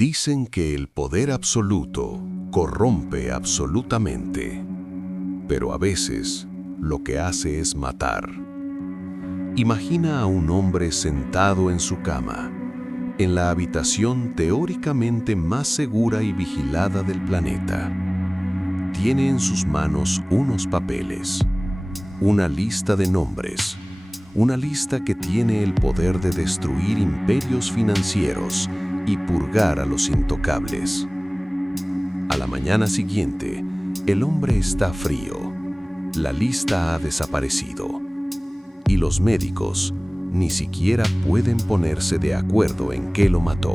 Dicen que el poder absoluto corrompe absolutamente, pero a veces lo que hace es matar. Imagina a un hombre sentado en su cama, en la habitación teóricamente más segura y vigilada del planeta. Tiene en sus manos unos papeles, una lista de nombres, una lista que tiene el poder de destruir imperios financieros y purgar a los intocables. A la mañana siguiente, el hombre está frío. La lista ha desaparecido. Y los médicos ni siquiera pueden ponerse de acuerdo en qué lo mató.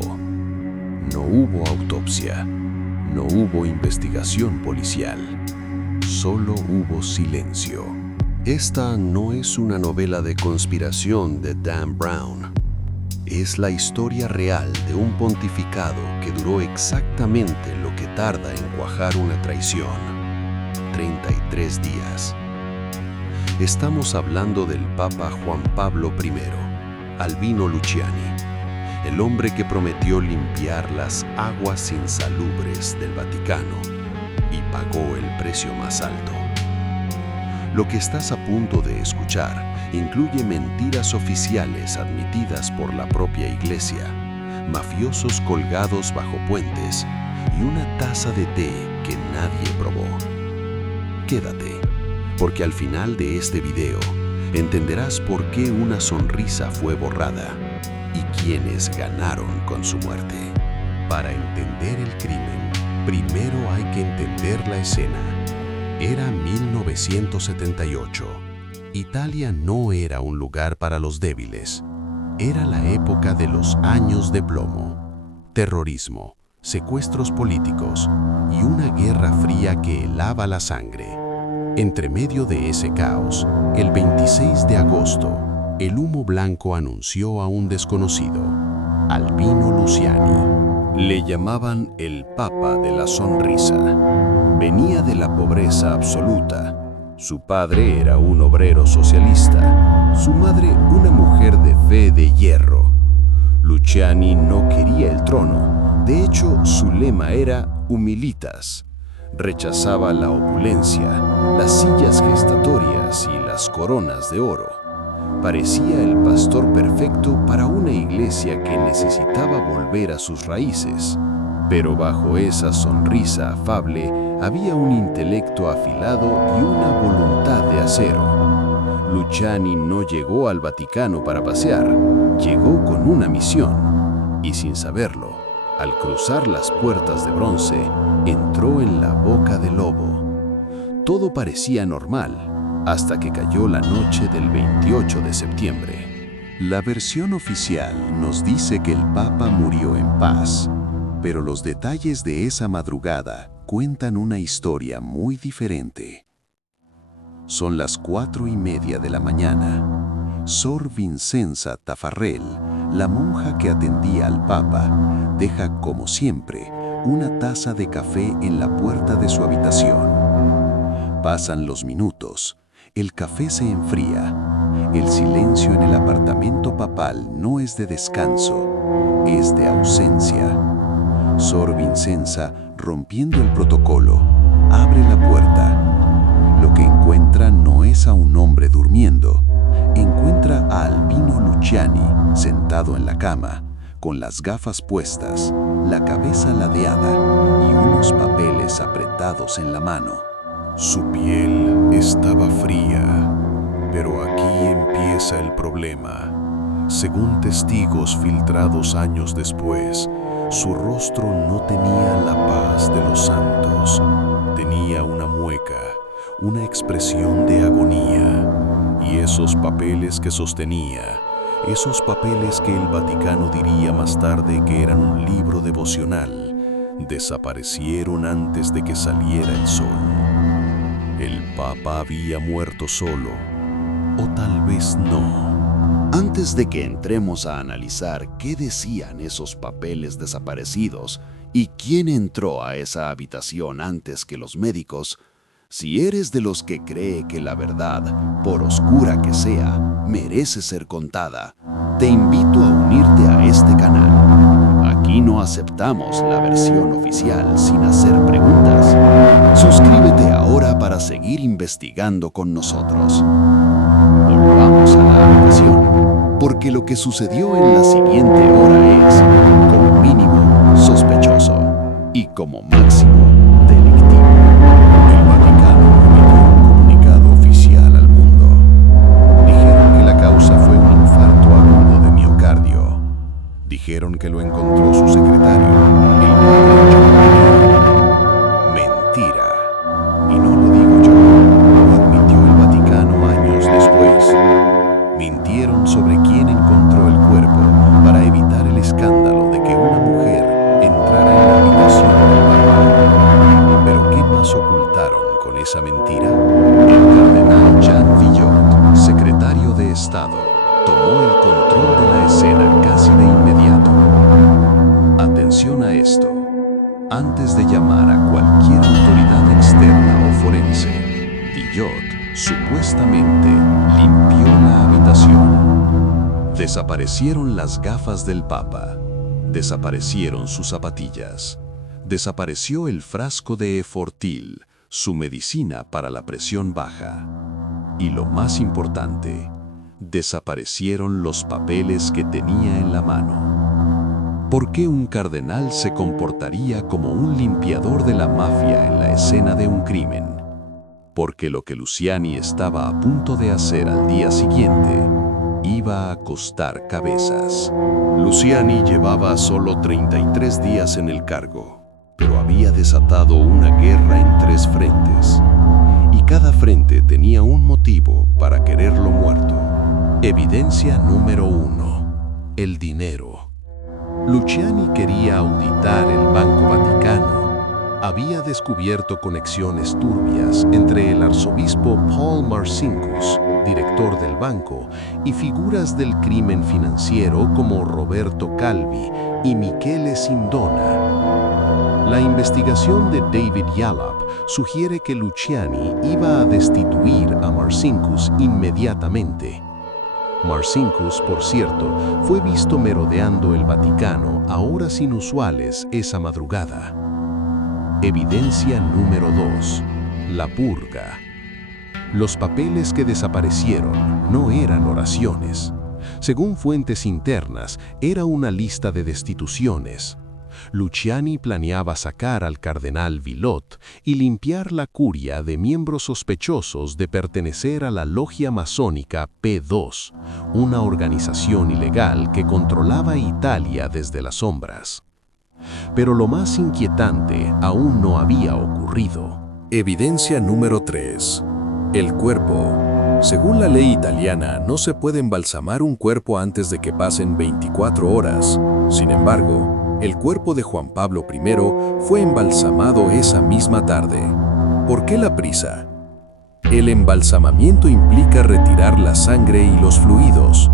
No hubo autopsia, no hubo investigación policial, solo hubo silencio. Esta no es una novela de conspiración de Dan Brown. Es la historia real de un pontificado que duró exactamente lo que tarda en cuajar una traición: 33 días. Estamos hablando del Papa Juan Pablo I, Albino Luciani, el hombre que prometió limpiar las aguas insalubres del Vaticano y pagó el precio más alto. Lo que estás a punto de escuchar incluye mentiras oficiales admitidas por la propia Iglesia, mafiosos colgados bajo puentes y una taza de té que nadie probó. Quédate, porque al final de este video entenderás por qué una sonrisa fue borrada y quiénes ganaron con su muerte. Para entender el crimen, primero hay que entender la escena. Era 1978. Italia no era un lugar para los débiles. Era la época de los años de plomo. Terrorismo, secuestros políticos y una guerra fría que helaba la sangre. Entre medio de ese caos, el 26 de agosto, el humo blanco anunció a un desconocido, Albino Luciani. Le llamaban el Papa de la Sonrisa. Venía de la pobreza absoluta. Su padre era un obrero socialista, su madre una mujer de fe de hierro. Luciani no quería el trono, de hecho su lema era Humilitas. Rechazaba la opulencia, las sillas gestatorias y las coronas de oro. Parecía el pastor perfecto para una iglesia que necesitaba volver a sus raíces. Pero bajo esa sonrisa afable había un intelecto afilado y una voluntad de acero. Luciani no llegó al Vaticano para pasear, llegó con una misión. Y sin saberlo, al cruzar las puertas de bronce, entró en la boca del lobo. Todo parecía normal, hasta que cayó la noche del 28 de septiembre. La versión oficial nos dice que el Papa murió en paz, pero los detalles de esa madrugada cuentan una historia muy diferente. Son las 4:30 de la mañana. Sor Vincenza Taffarel, la monja que atendía al Papa, deja, como siempre, una taza de café en la puerta de su habitación. Pasan los minutos, el café se enfría. El silencio en el apartamento papal no es de descanso, es de ausencia. Sor Vincenza, rompiendo el protocolo, abre la puerta. Lo que encuentra no es a un hombre durmiendo. Encuentra a Albino Luciani sentado en la cama, con las gafas puestas, la cabeza ladeada y unos papeles apretados en la mano. Su piel estaba fría, pero aquí empieza el problema. Según testigos filtrados años después, su rostro no tenía la paz de los santos. Tenía una mueca, una expresión de agonía. Y esos papeles que sostenía, esos papeles que el Vaticano diría más tarde que eran un libro devocional, desaparecieron antes de que saliera el sol. El Papa había muerto solo, o tal vez no. Antes de que entremos a analizar qué decían esos papeles desaparecidos y quién entró a esa habitación antes que los médicos, si eres de los que cree que la verdad, por oscura que sea, merece ser contada, te invito a unirte a este canal. Aquí Aquí no aceptamos la versión oficial sin hacer preguntas. Suscríbete ahora para seguir investigando con nosotros. Volvamos a la habitación, porque lo que sucedió en la siguiente hora es, como mínimo, sospechoso y como máximo, delictivo. El Vaticano emitió un comunicado oficial al mundo. Dijeron que la causa fue un infarto agudo de miocardio. Dijeron que lo encontró su secretario, el padre John. Mentira. Y no lo digo yo, lo admitió el Vaticano años después. Mintieron sobre quién encontró el cuerpo para evitar el escándalo de que una mujer entrara en la habitación del Papa. Pero ¿qué más ocultaron con esa mentira? El cardenal Jean Villot, secretario de Estado, tomó el control de la escena casi de inmediato. Atención a esto. Antes de llamar a cualquier autoridad externa o forense, Villot supuestamente limpió la habitación. Desaparecieron las gafas del Papa. Desaparecieron sus zapatillas. Desapareció el frasco de Efortil, su medicina para la presión baja. Y lo más importante, desaparecieron los papeles que tenía en la mano. ¿Por qué un cardenal se comportaría como un limpiador de la mafia en la escena de un crimen? Porque lo que Luciani estaba a punto de hacer al día siguiente iba a costar cabezas. Luciani llevaba solo 33 días en el cargo, pero había desatado una guerra en 3 frentes. Y cada frente tenía un motivo para quererlo muerto. Evidencia número 1. El dinero. Luciani quería auditar el Banco Vaticano. Había descubierto conexiones turbias entre el arzobispo Paul Marcinkus, director del banco, y figuras del crimen financiero como Roberto Calvi y Michele Sindona. La investigación de David Yallop sugiere que Luciani iba a destituir a Marcinkus inmediatamente. Marcinkus, por cierto, fue visto merodeando el Vaticano a horas inusuales esa madrugada. Evidencia número 2. La purga. Los papeles que desaparecieron no eran oraciones. Según fuentes internas, era una lista de destituciones. Luciani planeaba sacar al cardenal Villot y limpiar la curia de miembros sospechosos de pertenecer a la logia masónica P2, una organización ilegal que controlaba Italia desde las sombras. Pero lo más inquietante aún no había ocurrido. Evidencia número 3. El cuerpo. Según la ley italiana, no se puede embalsamar un cuerpo antes de que pasen 24 horas. Sin embargo, el cuerpo de Juan Pablo I fue embalsamado esa misma tarde. ¿Por qué la prisa? El embalsamamiento implica retirar la sangre y los fluidos.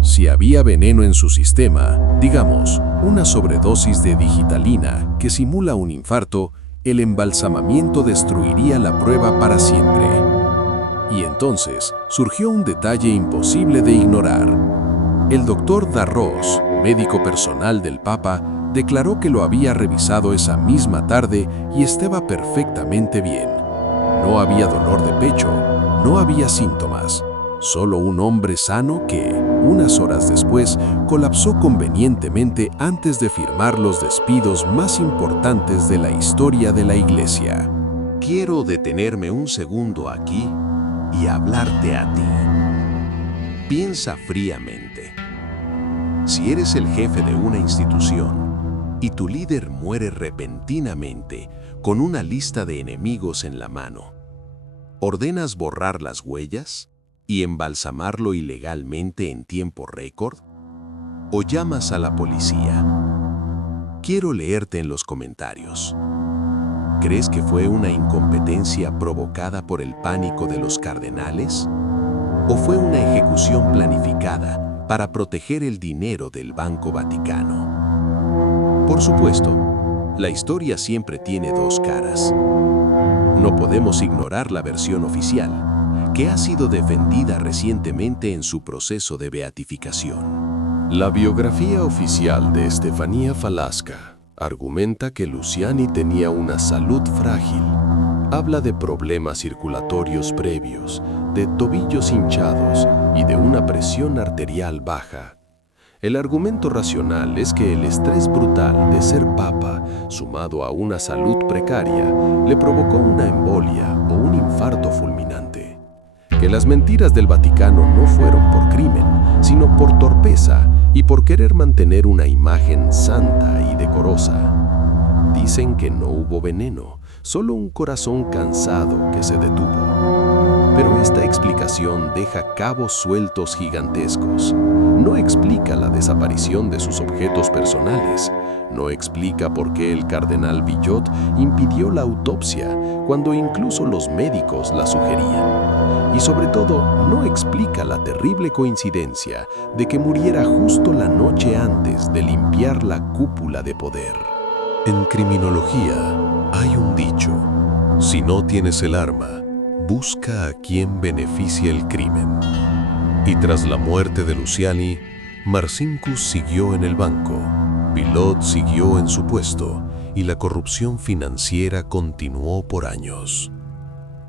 Si había veneno en su sistema, digamos, una sobredosis de digitalina que simula un infarto, el embalsamamiento destruiría la prueba para siempre. Y entonces surgió un detalle imposible de ignorar. El doctor Darros, médico personal del Papa, declaró que lo había revisado esa misma tarde y estaba perfectamente bien. No había dolor de pecho, no había síntomas. Solo un hombre sano que, unas horas después, colapsó convenientemente antes de firmar los despidos más importantes de la historia de la Iglesia. Quiero detenerme un segundo aquí y hablarte a ti. Piensa fríamente. Si eres el jefe de una institución y tu líder muere repentinamente con una lista de enemigos en la mano, ¿ordenas borrar las huellas y embalsamarlo ilegalmente en tiempo récord? ¿O llamas a la policía? Quiero leerte en los comentarios. ¿Crees que fue una incompetencia provocada por el pánico de los cardenales? ¿O fue una ejecución planificada para proteger el dinero del Banco Vaticano? Por supuesto, la historia siempre tiene 2 caras. No podemos ignorar la versión oficial, que ha sido defendida recientemente en su proceso de beatificación. La biografía oficial de Estefanía Falasca argumenta que Luciani tenía una salud frágil. Habla de problemas circulatorios previos, de tobillos hinchados y de una presión arterial baja. El argumento racional es que el estrés brutal de ser papa, sumado a una salud precaria, le provocó una embolia o un infarto fulminante. Que las mentiras del Vaticano no fueron por crimen, sino por torpeza y por querer mantener una imagen santa y decorosa. Dicen que no hubo veneno, solo un corazón cansado que se detuvo. Pero esta explicación deja cabos sueltos gigantescos. No explica la desaparición de sus objetos personales. No explica por qué el cardenal Villot impidió la autopsia cuando incluso los médicos la sugerían. Y sobre todo, no explica la terrible coincidencia de que muriera justo la noche antes de limpiar la cúpula de poder. En criminología hay un dicho: si no tienes el arma, busca a quien beneficie el crimen. Y tras la muerte de Luciani, Marcinkus siguió en el banco, Villot siguió en su puesto y la corrupción financiera continuó por años.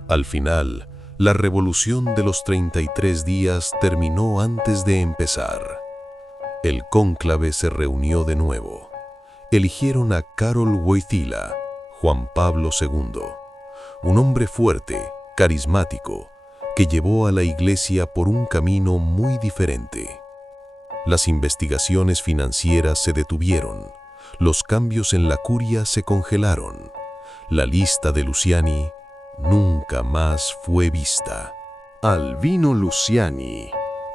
Al final, la revolución de los 33 días terminó antes de empezar. El cónclave se reunió de nuevo. Eligieron a Karol Wojtyła, Juan Pablo II, un hombre fuerte, carismático, que llevó a la Iglesia por un camino muy diferente. Las investigaciones financieras se detuvieron, los cambios en la curia se congelaron. La lista de Luciani nunca más fue vista. Albino Luciani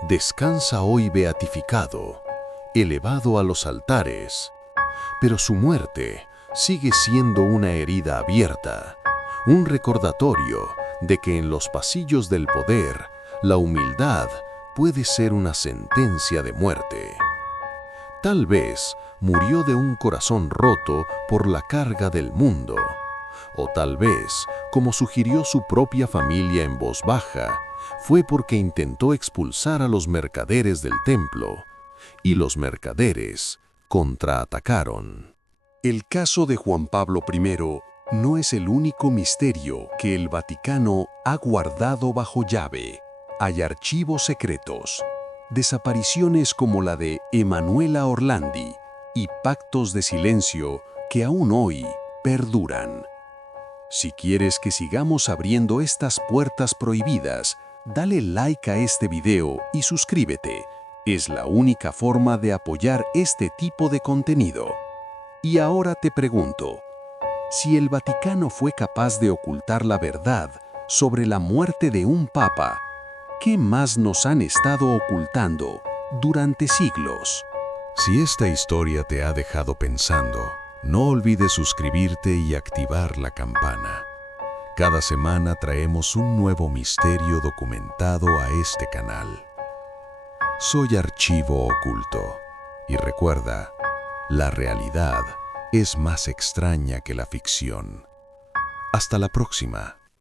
descansa hoy beatificado, elevado a los altares, pero su muerte sigue siendo una herida abierta, un recordatorio de que en los pasillos del poder, la humildad puede ser una sentencia de muerte. Tal vez murió de un corazón roto por la carga del mundo, o tal vez, como sugirió su propia familia en voz baja, fue porque intentó expulsar a los mercaderes del templo, y los mercaderes contraatacaron. El caso de Juan Pablo I no es el único misterio que el Vaticano ha guardado bajo llave. Hay archivos secretos, desapariciones como la de Emanuela Orlandi y pactos de silencio que aún hoy perduran. Si quieres que sigamos abriendo estas puertas prohibidas, dale like a este video y suscríbete. Es la única forma de apoyar este tipo de contenido. Y ahora te pregunto, si el Vaticano fue capaz de ocultar la verdad sobre la muerte de un papa, ¿qué más nos han estado ocultando durante siglos? Si esta historia te ha dejado pensando, no olvides suscribirte y activar la campana. Cada semana traemos un nuevo misterio documentado a este canal. Soy Archivo Oculto y recuerda, la realidad es más extraña que la ficción. Hasta la próxima.